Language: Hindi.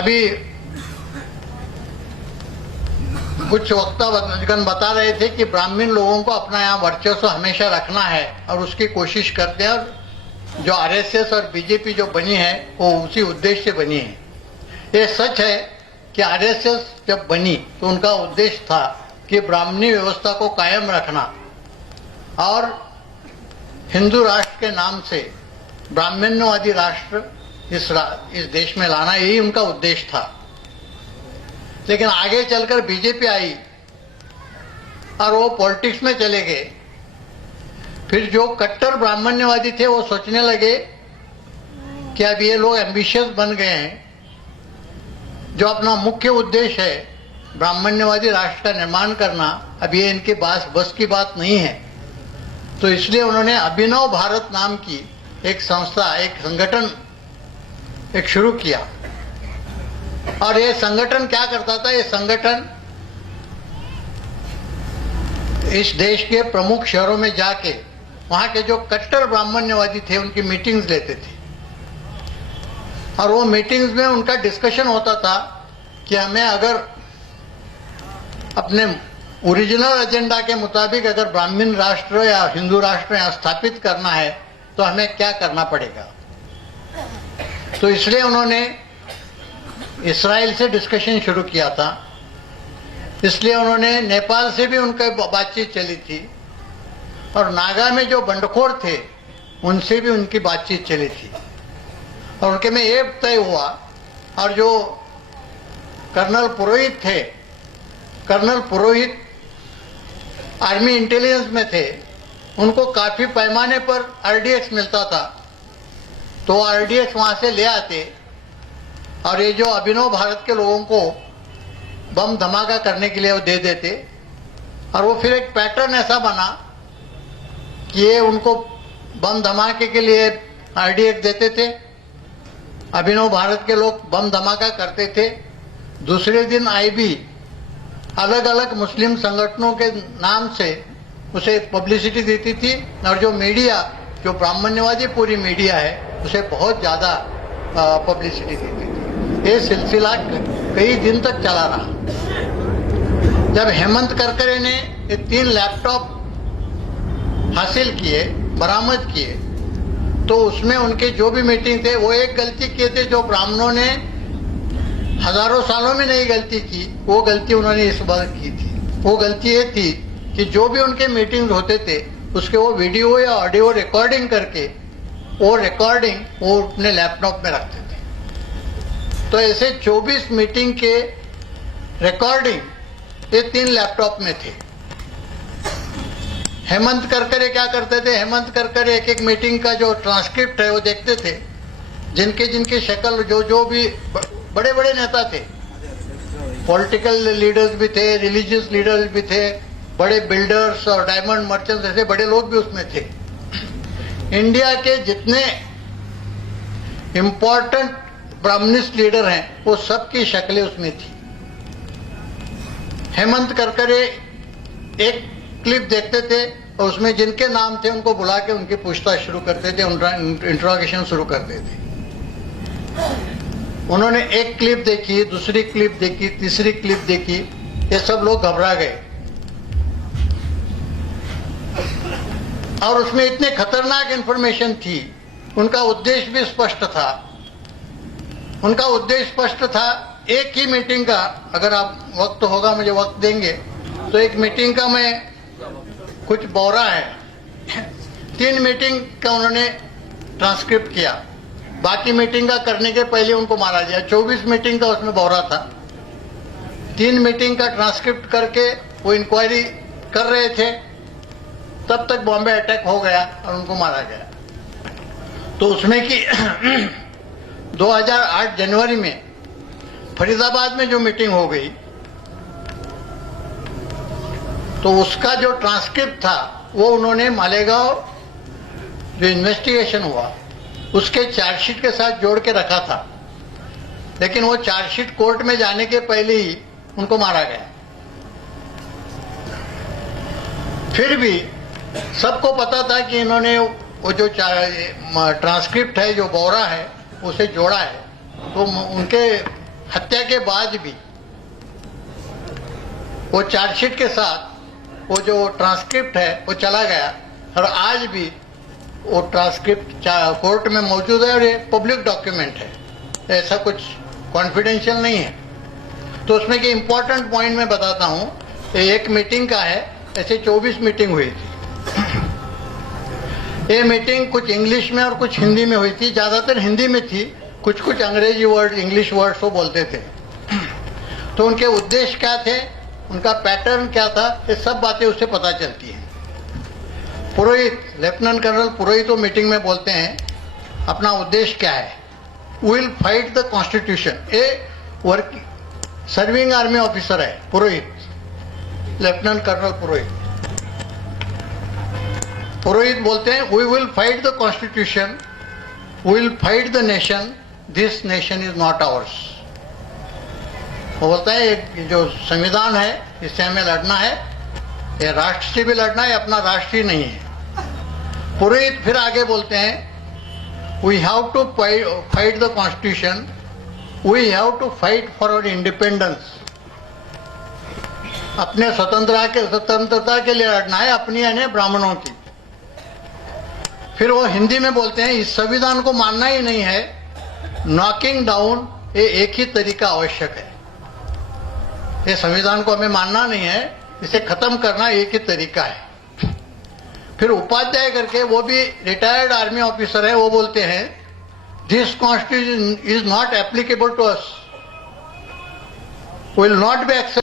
अभी कुछ वक्तागण बता रहे थे कि ब्राह्मण लोगों को अपना यहाँ वर्चस्व हमेशा रखना है और उसकी कोशिश करते हैं, और जो आरएसएस और बीजेपी जो बनी है वो उसी उद्देश्य से बनी है। ये सच है कि आरएसएस जब बनी तो उनका उद्देश्य था कि ब्राह्मणी व्यवस्था को कायम रखना और हिंदू राष्ट्र के नाम से ब्राह्मण्यवादी राष्ट्र इस देश में लाना, यही उनका उद्देश्य था। लेकिन आगे चलकर बीजेपी आई और वो पॉलिटिक्स में चले गए। फिर जो कट्टर ब्राह्मण्यवादी थे वो सोचने लगे कि अब ये लोग एम्बिशियस बन गए हैं, जो अपना मुख्य उद्देश्य है ब्राह्मण्यवादी राष्ट्र का निर्माण करना, अब ये इनके बस की बात नहीं है। तो इसलिए उन्होंने अभिनव भारत नाम की एक संस्था, एक संगठन एक शुरू किया। और ये संगठन क्या करता था? ये संगठन इस देश के प्रमुख शहरों में जाके वहां के जो कट्टर ब्राह्मण्यवादी थे उनकी मीटिंग्स लेते थे, और वो मीटिंग्स में उनका डिस्कशन होता था कि हमें अगर अपने ओरिजिनल एजेंडा के मुताबिक अगर ब्राह्मण राष्ट्र या हिंदू राष्ट्र यहाँ स्थापित करना है तो हमें क्या करना पड़ेगा। तो इसलिए उन्होंने इस्राइल से डिस्कशन शुरू किया था, इसलिए उन्होंने नेपाल से भी उनकी बातचीत चली थी, और नागा में जो बंडखोर थे उनसे भी उनकी बातचीत चली थी, और उनके में ये तय हुआ। और जो कर्नल पुरोहित थे, कर्नल पुरोहित आर्मी इंटेलिजेंस में थे, उनको काफी पैमाने पर आरडीएक्स मिलता था, तो आरडीएक्स वहां से ले आते और ये जो अभिनव भारत के लोगों को बम धमाका करने के लिए वो दे देते। और वो फिर एक पैटर्न ऐसा बना कि ये उनको बम धमाके के लिए आरडीएक्स देते थे, अभिनव भारत के लोग बम धमाका करते थे। दूसरे दिन आईबी अलग अलग मुस्लिम संगठनों के नाम से उसे पब्लिसिटी देती थी, और जो मीडिया, जो ब्राह्मण्यवादी पूरी मीडिया है, उसे बहुत ज्यादा पब्लिसिटी देती थी। ये सिलसिला कई दिन तक चला रहा। जब हेमंत करकरे ने ये 3 लैपटॉप हासिल किए, बरामद किए, तो उसमें उनके जो भी मीटिंग थे वो एक गलती किए थे जो ब्राह्मणों ने हजारों सालों में नहीं गलती की, वो गलती उन्होंने इस बार की थी। वो गलती ये थी कि जो भी उनके मीटिंग होते थे उसके वो वीडियो या ऑडियो रिकॉर्डिंग करके वो रिकॉर्डिंग वो अपने लैपटॉप में रखते थे। तो ऐसे 24 मीटिंग के रिकॉर्डिंग ये 3 लैपटॉप में थे। हेमंत करकरे क्या करते थे? हेमंत करकरे एक एक मीटिंग का जो ट्रांसक्रिप्ट है वो देखते थे, जिनके जिनकी शक्ल, जो भी बड़े बड़े नेता थे, पॉलिटिकल लीडर्स भी थे, रिलीजियस लीडर्स भी थे, बड़े बिल्डर्स और डायमंड मर्चेंट्स, ऐसे बड़े लोग भी उसमें थे। इंडिया के जितने इंपॉर्टेंट ब्राह्मणिस्ट लीडर हैं वो सबकी शक्लें उसमें थी। हेमंत करकरे एक क्लिप देखते थे और उसमें जिनके नाम थे उनको बुला के उनकी पूछताछ शुरू करते थे, इंट्रोगेशन शुरू करते थे। उन्होंने एक क्लिप देखी, दूसरी क्लिप देखी, तीसरी क्लिप देखी, ये सब लोग घबरा गए। और उसमें इतने खतरनाक इंफॉर्मेशन थी। उनका उद्देश्य भी स्पष्ट था। उनका उद्देश्य स्पष्ट था। एक ही मीटिंग का, अगर आप वक्त होगा मुझे वक्त देंगे, तो एक मीटिंग का मैं कुछ बौरा है 3 मीटिंग का उन्होंने ट्रांसक्रिप्ट किया। बाकी मीटिंग का करने के पहले उनको मारा गया। 24 मीटिंग का उसमें बौरा था। 3 मीटिंग का ट्रांसक्रिप्ट करके वो इंक्वायरी कर रहे थे, तब तक बॉम्बे अटैक हो गया और उनको मारा गया। तो उसमें कि 2008 जनवरी में फरीदाबाद में जो मीटिंग हो गई, तो उसका जो ट्रांसक्रिप्ट था वो उन्होंने मालेगांव जो इन्वेस्टिगेशन हुआ उसके चार्जशीट के साथ जोड़ के रखा था, लेकिन वो चार्जशीट कोर्ट में जाने के पहले ही उनको मारा गया। फिर भी सबको पता था कि इन्होंने वो जो ट्रांसक्रिप्ट है, जो बौरा है, उसे जोड़ा है। तो उनके हत्या के बाद भी वो चार्जशीट के साथ वो जो ट्रांसक्रिप्ट है वो चला गया और आज भी वो ट्रांसक्रिप्ट कोर्ट में मौजूद है और ये पब्लिक डॉक्यूमेंट है, ऐसा कुछ कॉन्फिडेंशियल नहीं है। तो उसमें के इम्पोर्टेंट पॉइंट मैं बताता हूं, एक मीटिंग का है, ऐसे 24 मीटिंग हुई थी। ये मीटिंग कुछ इंग्लिश में और कुछ हिंदी में हुई थी, ज्यादातर हिंदी में थी, कुछ कुछ अंग्रेजी वर्ड इंग्लिश वर्ड्स वो बोलते थे। तो उनके उद्देश्य क्या थे, उनका पैटर्न क्या था, ये सब बातें उससे पता चलती हैं। पुरोहित, लेफ्टिनेंट कर्नल पुरोहित वो मीटिंग में बोलते हैं अपना उद्देश्य क्या है, will fight the constitution. A work serving army officer है पुरोहित, लेफ्टिनेंट कर्नल पुरोहित। पुरोहित बोलते हैं we will fight the constitution, will fight the nation, this nation is not ours. वो बोलता है ये जो संविधान है इससे हमें लड़ना है, ये राष्ट्र से भी लड़ना है, अपना राष्ट्र ही नहीं है। पुरोहित फिर आगे बोलते हैं we have to fight the constitution, we have to fight for our independence. अपने स्वतंत्रता के लिए लड़ना है, अपनी यानी ब्राह्मणों की। फिर वो हिंदी में बोलते हैं इस संविधान को मानना ही नहीं है, नॉकिंग डाउन ये एक ही तरीका आवश्यक है। ये संविधान को हमें मानना नहीं है, इसे खत्म करना एक ही तरीका है। फिर उपाध्याय करके वो भी रिटायर्ड आर्मी ऑफिसर है, वो बोलते हैं this constitution is not applicable to us, will not be accept